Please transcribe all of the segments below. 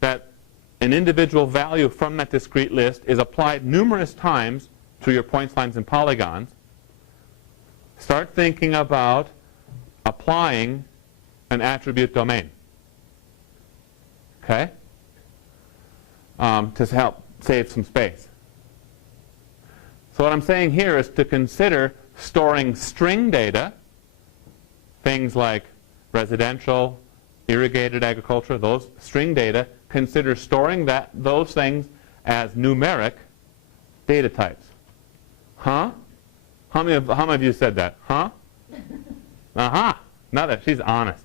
that an individual value from that discrete list is applied numerous times to your points, lines, and polygons, start thinking about applying an attribute domain. Okay? To help save some space. So what I'm saying here is to consider storing string data, things like residential, irrigated agriculture, those string data, consider storing those things as numeric data types. Huh? How many of you said that? Huh? Aha! Now that she's honest.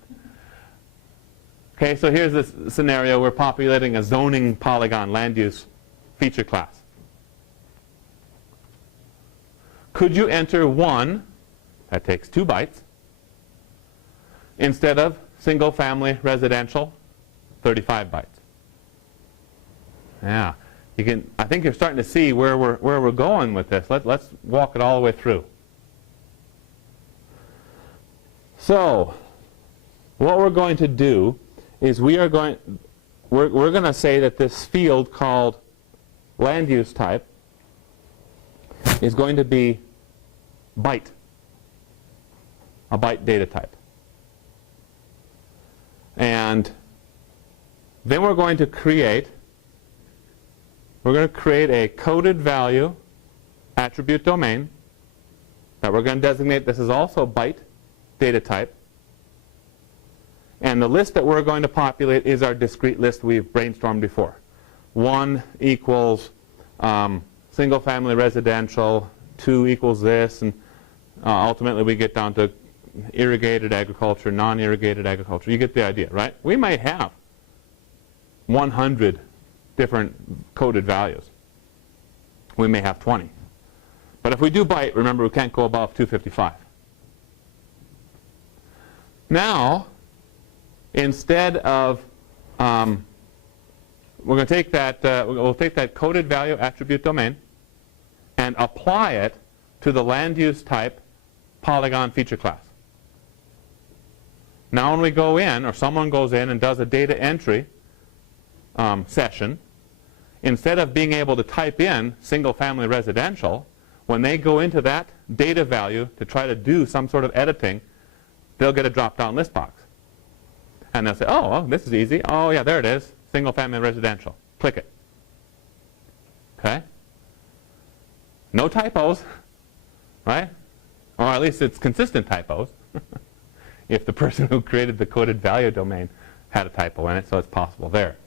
Okay, so here's this scenario. We're populating a zoning polygon land use feature class. Could you enter 1, that takes 2 bytes, instead of single family residential, 35 bytes? Yeah, you can. I think you're starting to see where we're going with this. Let's walk it all the way through. So, what we're going to do is we're going to say that this field called land use type is going to be byte, a byte data type. And then we're going to create a coded value attribute domain that we're going to designate this is also byte data type. And the list that we're going to populate is our discrete list we've brainstormed before. 1 equals single family residential, 2 equals this, and ultimately we get down to irrigated agriculture, non-irrigated agriculture. You get the idea, right? We might have 100 different coded values. We may have 20. But if we do byte, remember we can't go above 255. Now, instead of, we're going to take that, we'll take that coded value attribute domain and apply it to the land use type polygon feature class. Now when we go in, or someone goes in and does a data entry session, instead of being able to type in single family residential, when they go into that data value to try to do some sort of editing, they'll get a drop-down list box. And they'll say, oh, well, this is easy. Oh, yeah, there it is. Single family residential. Click it. Okay? No typos, right? Or at least it's consistent typos. If the person who created the coded value domain had a typo in it, so it's possible there.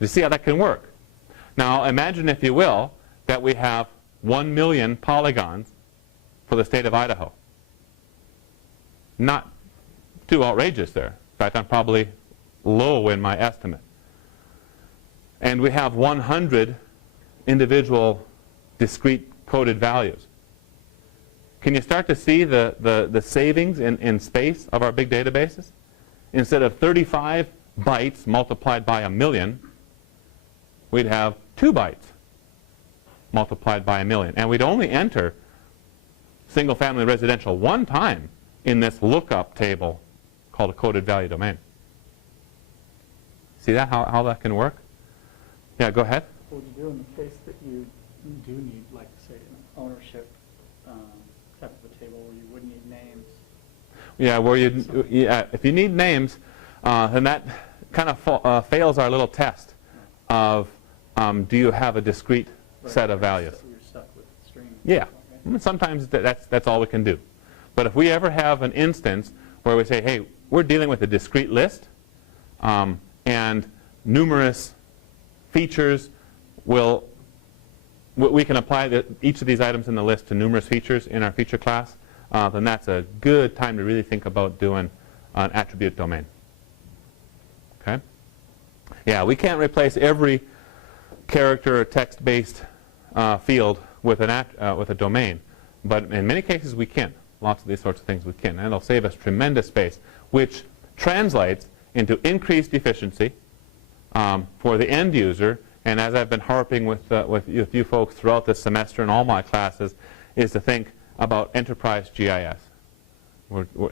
You see how that can work? Now, imagine, if you will, that we have 1 million polygons for the state of Idaho. Not too outrageous there. In fact, I'm probably low in my estimate. And we have 100 individual discrete coded values. Can you start to see the savings in space of our big databases? Instead of 35 bytes multiplied by 1 million, we'd have 2 bytes multiplied by 1 million. And we'd only enter single family residential 1 time in this lookup table called a coded value domain. See that, how that can work? Yeah, go ahead. What would you do in the case that you do need, like, say, an ownership type of a table where you would need names? Yeah, if you need names, then that kind of fails our little test of do you have a discrete set of values. So you're stuck with strings. Yeah, sometimes that's all we can do. But if we ever have an instance where we say, hey, we're dealing with a discrete list, and numerous features we can apply each of these items in the list to numerous features in our feature class, then that's a good time to really think about doing an attribute domain. Okay? Yeah, we can't replace every character or text-based field with a domain, but in many cases we can. Lots of these sorts of things we can, and it'll save us tremendous space, which translates into increased efficiency for the end user. And as I've been harping with you folks throughout this semester in all my classes, is to think about enterprise GIS.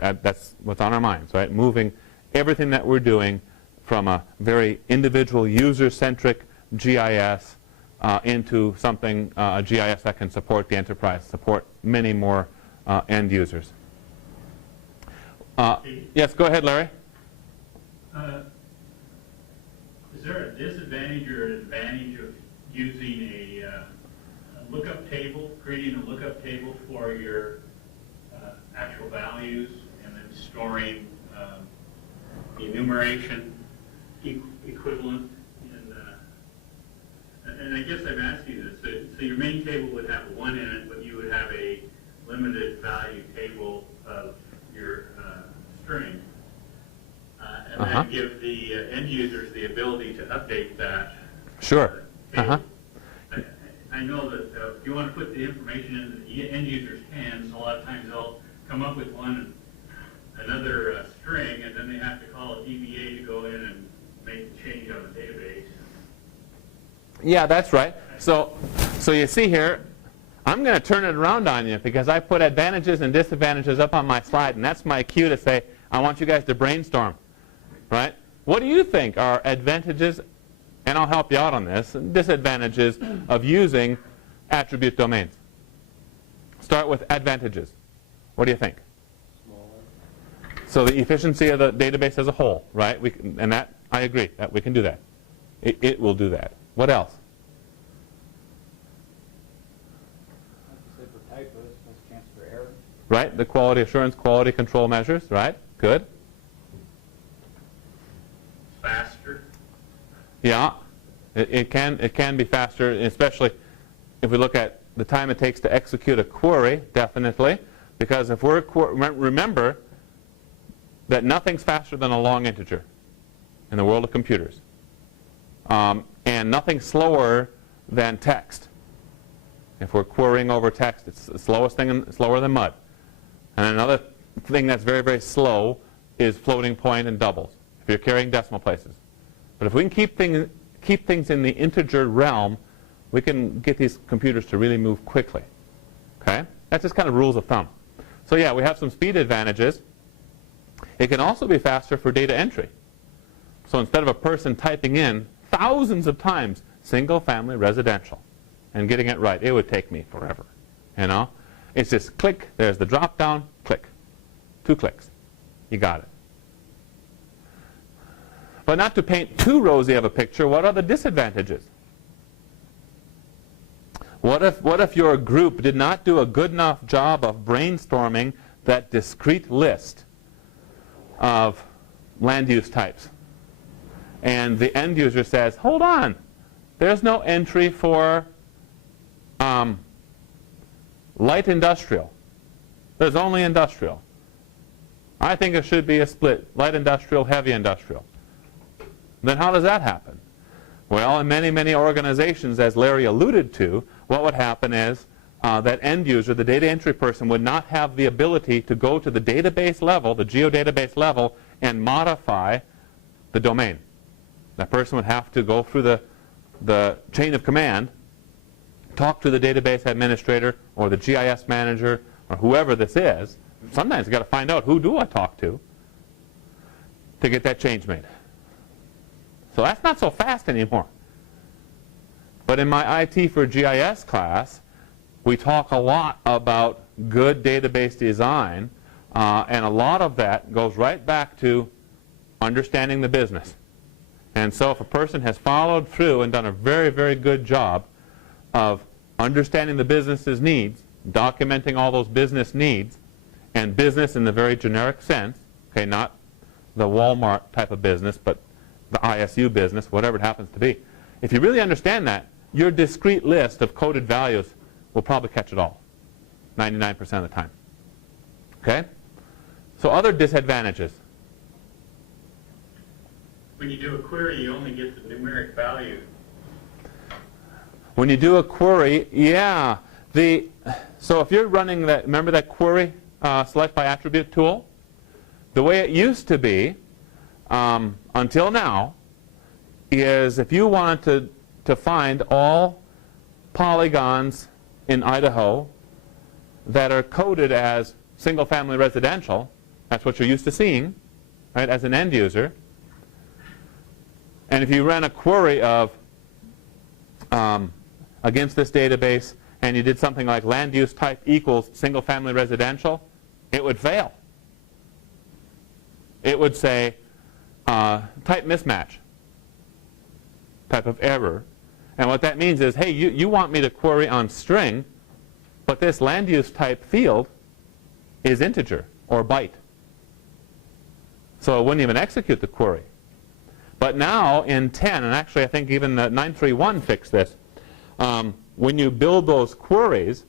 That's what's on our minds, right? Moving everything that we're doing from a very individual user-centric GIS into something, a GIS that can support the enterprise, support many more end users. Yes, go ahead, Larry. Is there a disadvantage or an advantage of using a lookup table, creating a lookup table for your actual values and then storing the enumeration equivalent? And I guess I'm asking this, so your main table would have one in it, but you would have a limited value table of your string. And then give the end users the ability to update that. Sure. Table. I know that if you want to put the information in the end user's hands, a lot of times they'll come up with another string, and then they have to call a DBA to go in and make the change on the database. Yeah, that's right. So you see here, I'm going to turn it around on you because I put advantages and disadvantages up on my slide, and that's my cue to say, I want you guys to brainstorm, right? What do you think are advantages, and I'll help you out on this, and disadvantages of using attribute domains? Start with advantages. What do you think? So the efficiency of the database as a whole, right? And that, I agree, that we can do that. It will do that. What else? For typos, less chance for error. Right, the quality assurance, quality control measures, right? Good. Faster. Yeah, it can be faster, especially if we look at the time it takes to execute a query, definitely. Because if we're, remember that nothing's faster than a long integer in the world of computers. And nothing slower than text. If we're querying over text, it's the slowest thing, slower than mud. And another thing that's very, very slow is floating point and doubles, if you're carrying decimal places. But if we can keep things in the integer realm, we can get these computers to really move quickly. Okay? That's just kind of rules of thumb. So yeah, we have some speed advantages. It can also be faster for data entry. So instead of a person typing in thousands of times single-family residential and getting it right, it would take me forever. You know, it's just click. There's the drop-down. Click. 2 clicks. You got it. But not to paint too rosy of a picture, what are the disadvantages? What if your group did not do a good enough job of brainstorming that discrete list of land use types? And the end user says, hold on, there's no entry for light industrial. There's only industrial. I think it should be a split, light industrial, heavy industrial. Then how does that happen? Well, in many, many organizations, as Larry alluded to, what would happen is that end user, the data entry person, would not have the ability to go to the database level, the geodatabase level, and modify the domain. That person would have to go through the chain of command, talk to the database administrator or the GIS manager or whoever this is. Sometimes you've got to find out, who do I talk to get that change made. So that's not so fast anymore. But in my IT for GIS class, we talk a lot about good database design, and a lot of that goes right back to understanding the business. And so if a person has followed through and done a very, very good job of understanding the business's needs, documenting all those business needs, and business in the very generic sense, okay, not the Walmart type of business, but the ISU business, whatever it happens to be. If you really understand that, your discrete list of coded values will probably catch it all, 99% of the time. Okay? So other disadvantages. When you do a query, you only get the numeric value. When you do a query, yeah. So if you're running that, remember that query select by attribute tool? The way it used to be, until now, is if you wanted to find all polygons in Idaho that are coded as single-family residential, that's what you're used to seeing, right, as an end user, And if you ran a query of against this database and you did something like land use type equals single family residential, it would fail. It would say type mismatch, type of error. And what that means is, hey, you want me to query on string, but this land use type field is integer or byte. So it wouldn't even execute the query. But now in 10, and actually I think even 931 fixed this, when you build those queries,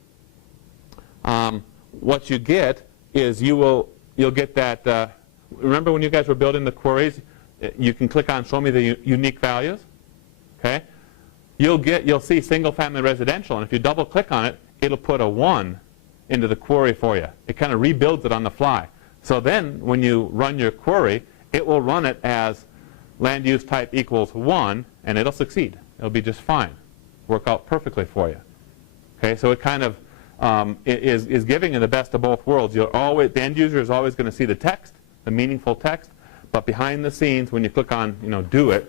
what you get is you'll get that, remember when you guys were building the queries, you can click on show me the unique values, okay? You'll see single family residential, and if you double click on it, it'll put a 1 into the query for you. It kind of rebuilds it on the fly. So then when you run your query, it will run it as land use type equals 1, and it'll succeed. It'll be just fine. Work out perfectly for you. Okay, so it kind of is giving you the best of both worlds. The end user is always going to see the text, the meaningful text, but behind the scenes, when you click on do it,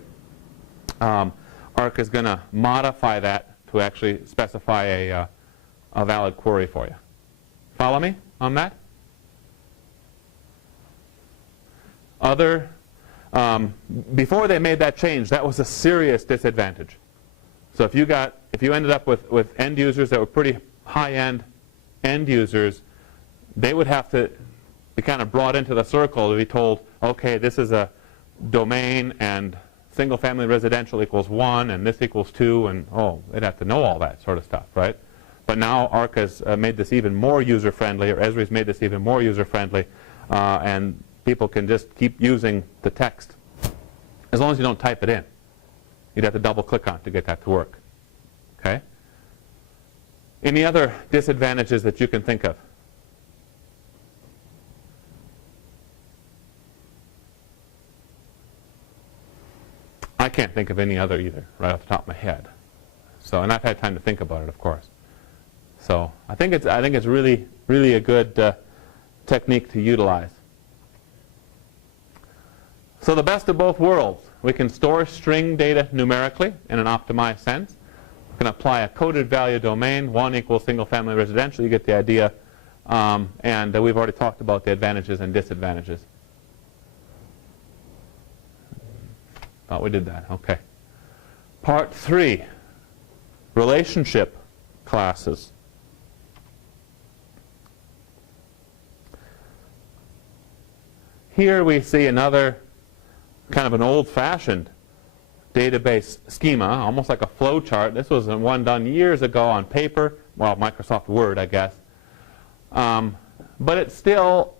Arc is going to modify that to actually specify a valid query for you. Follow me on that? Before they made that change, that was a serious disadvantage. So if you ended up with end users that were pretty high-end end users, they would have to be kind of brought into the circle to be told, okay, this is a domain and single-family residential equals 1 and this equals 2, and they'd have to know all that sort of stuff, right? But now Arc has made this even more user-friendly, or Esri's made this even more user-friendly, and people can just keep using the text as long as you don't type it in. You'd have to double-click on it to get that to work. Okay? Any other disadvantages that you can think of? I can't think of any other either, right off the top of my head. So, and I've had time to think about it, of course. So, I think it's really, really a good technique to utilize. So, the best of both worlds. We can store string data numerically in an optimized sense. We can apply a coded value domain, 1 equals single family residential. You get the idea. And we've already talked about the advantages and disadvantages. Thought we did that. Okay. Part 3, relationship classes. Here we see another kind of an old-fashioned database schema, almost like a flow chart. This was one done years ago on paper, well, Microsoft Word, I guess. But it still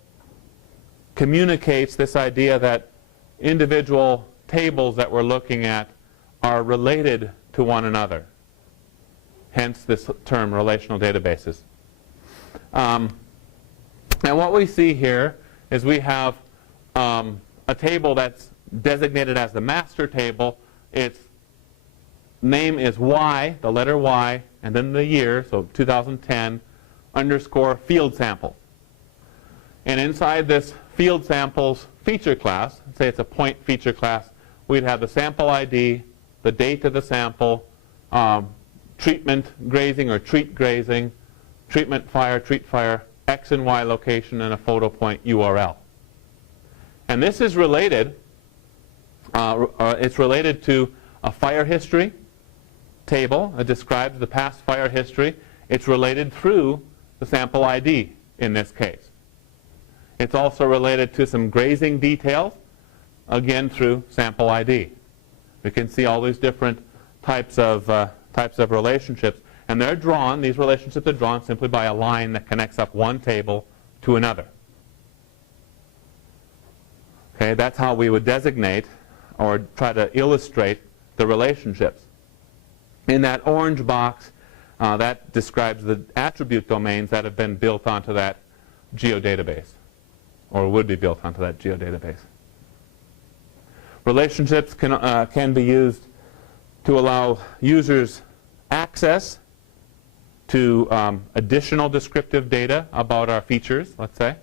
communicates this idea that individual tables that we're looking at are related to one another. Hence this term, relational databases. And what we see here is we have a table that's designated as the master table. Its name is Y, the letter Y, and then the year, so 2010, underscore field sample. And inside this field samples feature class, say it's a point feature class, we'd have the sample ID, the date of the sample, treatment grazing or treat grazing, treatment fire, treat fire, X and Y location, and a photo point URL. And this is related, it's related to a fire history table that describes the past fire history. It's related through the sample ID in this case. It's also related to some grazing details, again through sample ID. We can see all these different types of relationships, and they're drawn, these relationships are drawn simply by a line that connects up one table to another. Okay, that's how we would designate or try to illustrate the relationships. In that orange box, that describes the attribute domains that have been built onto that geodatabase, or would be built onto that geodatabase. Relationships can be used to allow users access to additional descriptive data about our features, let's say.